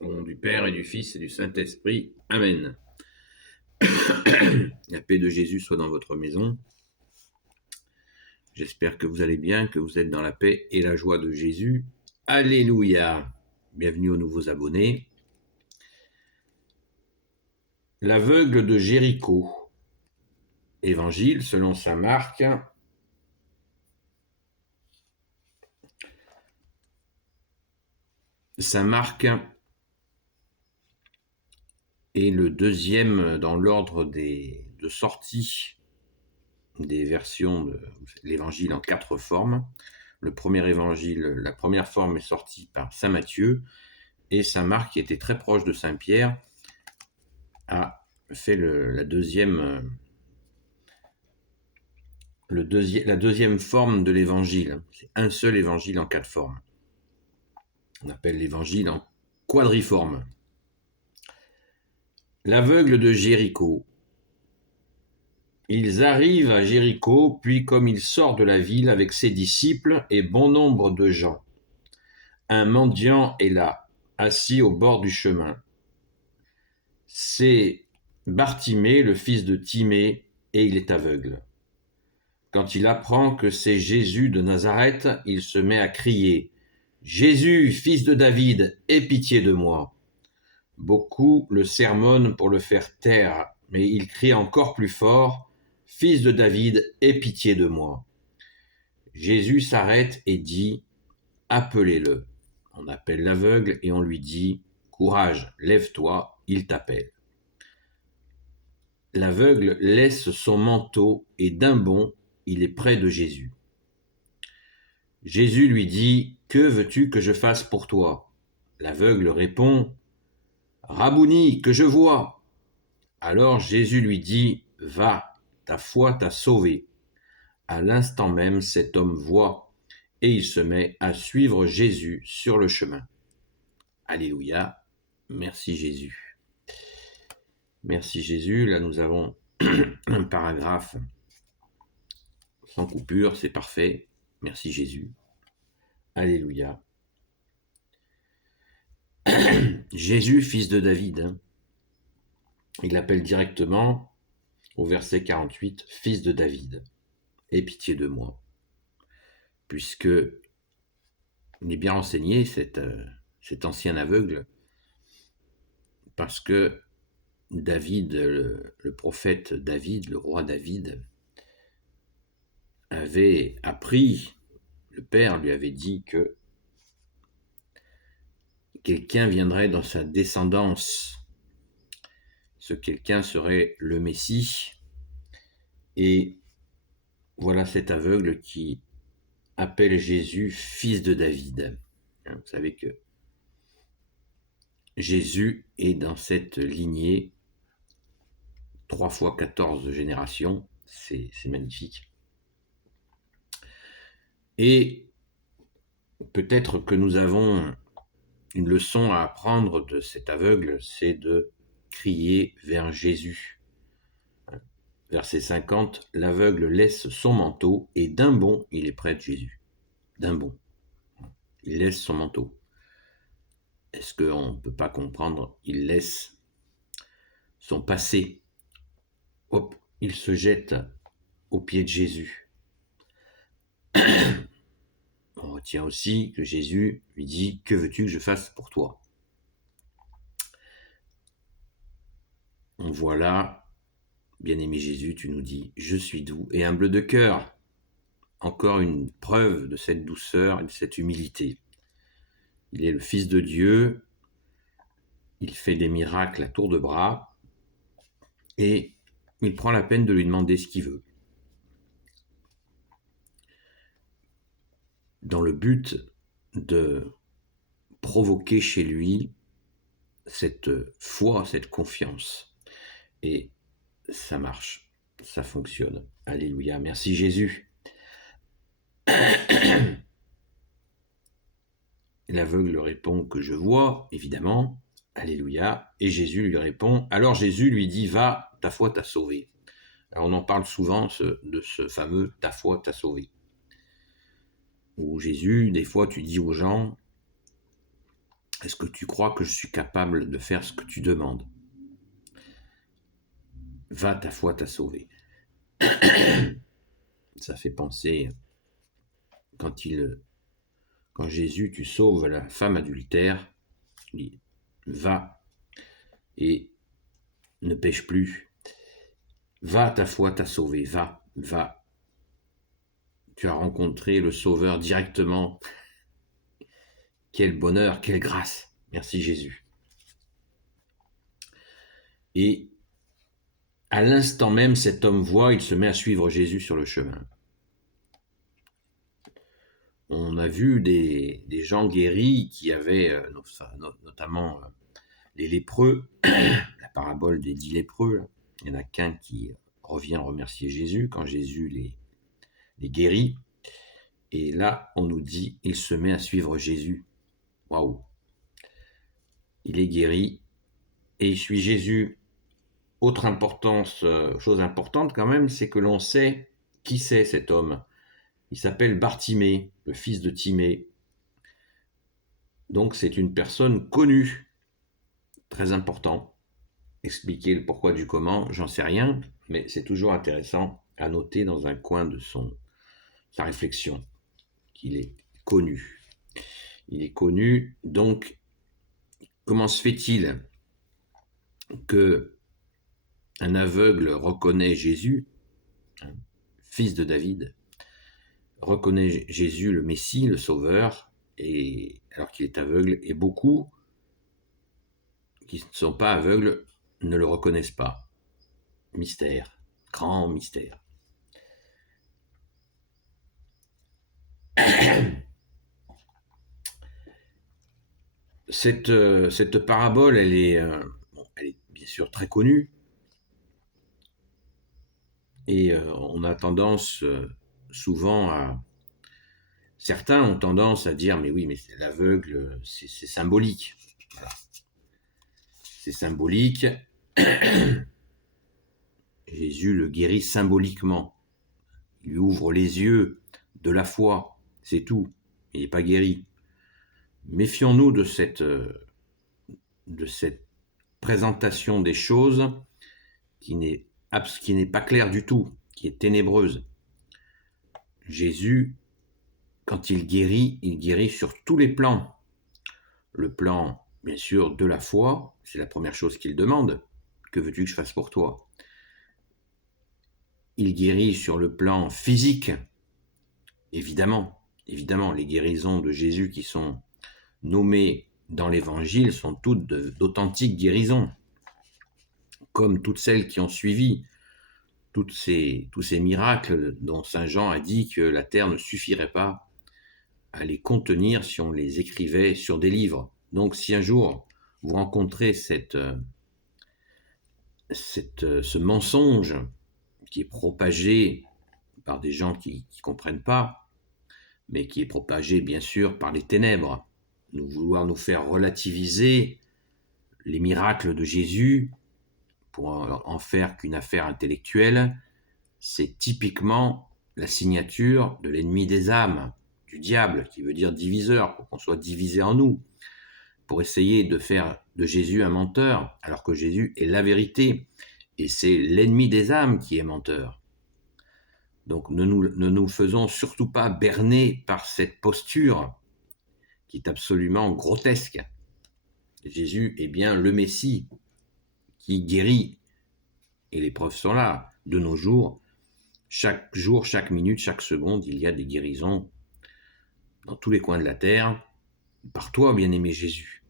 Au nom du Père et du Fils et du Saint-Esprit. Amen. La paix de Jésus soit dans votre maison. J'espère que vous allez bien, que vous êtes dans la paix et la joie de Jésus. Alléluia. Bienvenue aux nouveaux abonnés. L'aveugle de Jéricho. Évangile selon saint Marc. Saint Marc est le deuxième dans l'ordre de sortie des versions de l'évangile en 4 formes. Le premier évangile, la première forme est sortie par saint Matthieu, et saint Marc, qui était très proche de saint Pierre, a fait la deuxième forme de l'évangile. C'est un seul évangile en 4 formes. On appelle l'évangile en quadriforme. L'aveugle de Jéricho. Ils arrivent à Jéricho, puis comme il sort de la ville avec ses disciples et bon nombre de gens, un mendiant est là, assis au bord du chemin. C'est Bartimée, le fils de Timée, et il est aveugle. Quand il apprend que c'est Jésus de Nazareth, il se met à crier « Jésus, fils de David, aie pitié de moi !» Beaucoup le sermonnent pour le faire taire, mais il crie encore plus fort « Fils de David, aie pitié de moi !» Jésus s'arrête et dit « Appelez-le !» On appelle l'aveugle et on lui dit « Courage, lève-toi, il t'appelle !» L'aveugle laisse son manteau et d'un bond, il est près de Jésus. Jésus lui dit « Que veux-tu que je fasse pour toi ?» L'aveugle répond « Rabouni, que je vois !» Alors Jésus lui dit « Va, ta foi t'a sauvé. » À l'instant même, cet homme voit et il se met à suivre Jésus sur le chemin. Alléluia, merci Jésus. Merci Jésus, là nous avons un paragraphe sans coupure, c'est parfait. Merci Jésus. Alléluia. Jésus, fils de David, il appelle directement au verset 48, fils de David, aie pitié de moi. Puisque il est bien renseigné, cet ancien aveugle, parce que David, le prophète David, le roi David, avait appris, le père lui avait dit que quelqu'un viendrait dans sa descendance. Ce quelqu'un serait le Messie. Et voilà cet aveugle qui appelle Jésus fils de David. Vous savez que Jésus est dans cette lignée 3 fois 14 générations. C'est magnifique. Et peut-être que nous avons une leçon à apprendre de cet aveugle, c'est de crier vers Jésus. Verset 50, l'aveugle laisse son manteau et d'un bond, il est près de Jésus. D'un bond. Il laisse son manteau. Est-ce qu'on ne peut pas comprendre? Il laisse son passé. Hop, il se jette aux pieds de Jésus. On retient aussi que Jésus lui dit « Que veux-tu que je fasse pour toi ?» On voit là, bien-aimé Jésus, tu nous dis « Je suis doux et humble de cœur ». Encore une preuve de cette douceur et de cette humilité. Il est le Fils de Dieu, il fait des miracles à tour de bras et il prend la peine de lui demander ce qu'il veut. Dans le but de provoquer chez lui cette foi, cette confiance. Et ça marche, ça fonctionne. Alléluia, merci Jésus. L'aveugle répond que je vois, évidemment. Alléluia. Et Jésus lui répond. Alors Jésus lui dit, va, ta foi t'a sauvé. Alors on en parle souvent de ce fameux ta foi t'a sauvé. Où Jésus, des fois tu dis aux gens, Est-ce que tu crois que je suis capable de faire ce que tu demandes? Va, ta foi t'a sauvé. Ça fait penser quand quand Jésus, tu sauves la femme adultère, il dit, va et ne pêche plus. Va, ta foi t'a sauvé. Va, va. Tu as rencontré le Sauveur directement. Quel bonheur, quelle grâce. Merci Jésus. Et à l'instant même, cet homme voit, il se met à suivre Jésus sur le chemin. On a vu des gens guéris qui avaient, notamment les lépreux, la parabole des 10 lépreux. Il n'y en a qu'un qui revient remercier Jésus quand Jésus les guérit. Et là, on nous dit, il se met à suivre Jésus. Waouh! Il est guéri et il suit Jésus. Autre importance, chose importante quand même, c'est que l'on sait qui c'est cet homme. Il s'appelle Bartimée, le fils de Timée. Donc c'est une personne connue, très important. Expliquer le pourquoi du comment, j'en sais rien, mais c'est toujours intéressant à noter dans un coin de sa réflexion qu'il est connu. Il est connu, donc comment se fait-il que un aveugle reconnaît Jésus, fils de David, reconnaît Jésus le Messie, le Sauveur, et alors qu'il est aveugle, et beaucoup qui ne sont pas aveugles ne le reconnaissent pas. Mystère, grand mystère. Cette parabole, elle est bien sûr très connue, et on a tendance souvent certains ont tendance à dire, mais oui, mais l'aveugle, c'est symbolique. Voilà. C'est symbolique. Jésus le guérit symboliquement. Il lui ouvre les yeux de la foi, c'est tout. Il n'est pas guéri. Méfions-nous de cette présentation des choses qui n'est pas claire du tout, qui est ténébreuse. Jésus, quand il guérit sur tous les plans. Le plan, bien sûr, de la foi, c'est la première chose qu'il demande. Que veux-tu que je fasse pour toi? Il guérit sur le plan physique, évidemment, les guérisons de Jésus qui sont nommées dans l'Évangile sont toutes d'authentiques guérisons, comme toutes celles qui ont suivi, tous ces miracles dont Saint Jean a dit que la terre ne suffirait pas à les contenir si on les écrivait sur des livres. Donc si un jour vous rencontrez ce mensonge qui est propagé par des gens qui ne comprennent pas, mais qui est propagé bien sûr par les ténèbres, vouloir nous faire relativiser les miracles de Jésus pour en faire qu'une affaire intellectuelle, c'est typiquement la signature de l'ennemi des âmes, du diable, qui veut dire diviseur, pour qu'on soit divisé en nous, pour essayer de faire de Jésus un menteur, alors que Jésus est la vérité, et c'est l'ennemi des âmes qui est menteur. Donc ne nous faisons surtout pas berner par cette posture qui est absolument grotesque. Jésus est bien le Messie qui guérit, et les preuves sont là. De nos jours, chaque jour, chaque minute, chaque seconde, il y a des guérisons dans tous les coins de la terre, par toi, bien-aimé Jésus.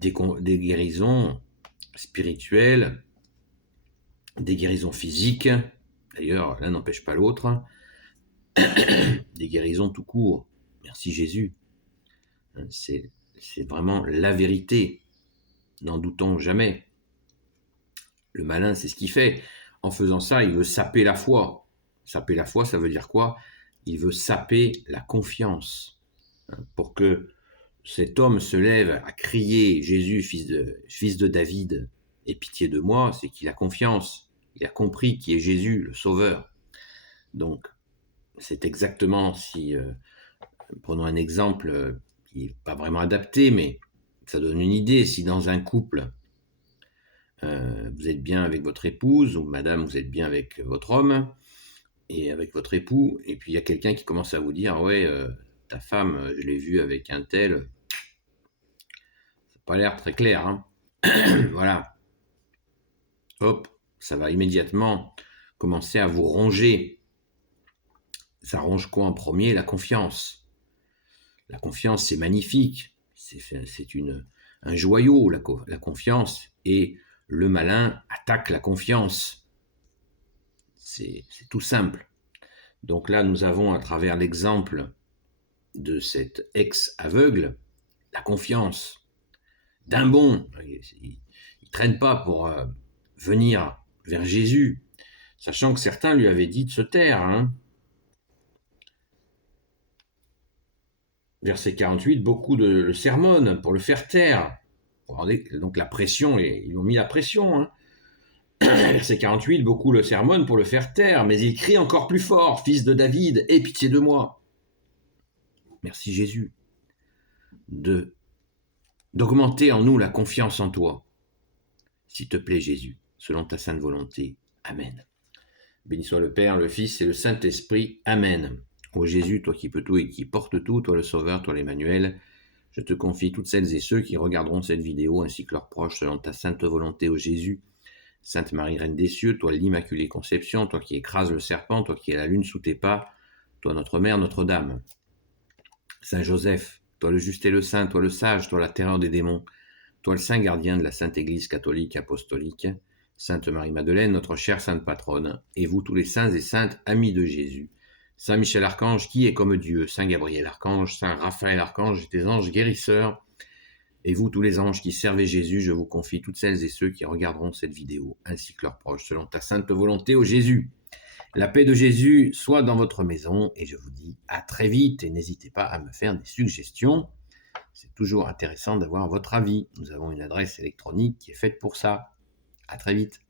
Des guérisons spirituelles, des guérisons physiques, d'ailleurs, l'un n'empêche pas l'autre, des guérisons tout court. Merci Jésus. C'est vraiment la vérité. N'en doutons jamais. Le malin, c'est ce qu'il fait. En faisant ça, il veut saper la foi. Saper la foi, ça veut dire quoi? Il veut saper la confiance. Pour que cet homme se lève à crier « Jésus, fils de David, aie pitié de moi », c'est qu'il a confiance. Il a compris qui est Jésus, le Sauveur. Donc, c'est exactement si... prenons un exemple qui n'est pas vraiment adapté, mais ça donne une idée. Si dans un couple, vous êtes bien avec votre épouse, ou madame, vous êtes bien avec votre homme, et avec votre époux, et puis il y a quelqu'un qui commence à vous dire, ouais, ta femme, je l'ai vue avec un tel, ça n'a pas l'air très clair, hein. Voilà. Hop, ça va immédiatement commencer à vous ronger. Ça ronge quoi en premier? La confiance. La confiance, c'est magnifique. C'est un joyau, la confiance. Et le malin attaque la confiance. C'est tout simple. Donc là, nous avons, à travers l'exemple de cet ex-aveugle, la confiance d'un bon. Il ne traîne pas pour venir vers Jésus, sachant que certains lui avaient dit de se taire, hein. Verset 48, beaucoup le sermonnent pour le faire taire. Vous regardez, donc la pression, ils ont mis la pression, hein. Verset 48, beaucoup le sermonnent pour le faire taire, mais il crie encore plus fort, fils de David, aie pitié de moi. Merci Jésus d'augmenter en nous la confiance en toi. S'il te plaît Jésus, selon ta sainte volonté. Amen. Béni soit le Père, le Fils et le Saint-Esprit. Amen. Ô Jésus, toi qui peux tout et qui portes tout, toi le Sauveur, toi l'Emmanuel, je te confie toutes celles et ceux qui regarderont cette vidéo ainsi que leurs proches selon ta sainte volonté, ô Jésus. Sainte Marie, Reine des cieux, toi l'Immaculée Conception, toi qui écrases le serpent, toi qui es la lune sous tes pas, toi notre Mère, Notre-Dame. Saint Joseph, toi le juste et le saint, toi le sage, toi la terreur des démons, toi le saint gardien de la Sainte Église catholique apostolique, Sainte Marie-Madeleine, notre chère sainte patronne, et vous tous les saints et saintes amis de Jésus, Saint Michel Archange qui est comme Dieu, Saint Gabriel Archange, Saint Raphaël Archange et tes anges guérisseurs, et vous tous les anges qui servez Jésus, je vous confie toutes celles et ceux qui regarderont cette vidéo, ainsi que leurs proches, selon ta sainte volonté, ô Jésus. La paix de Jésus soit dans votre maison, et je vous dis à très vite, et n'hésitez pas à me faire des suggestions. C'est toujours intéressant d'avoir votre avis. Nous avons une adresse électronique qui est faite pour ça. À très vite.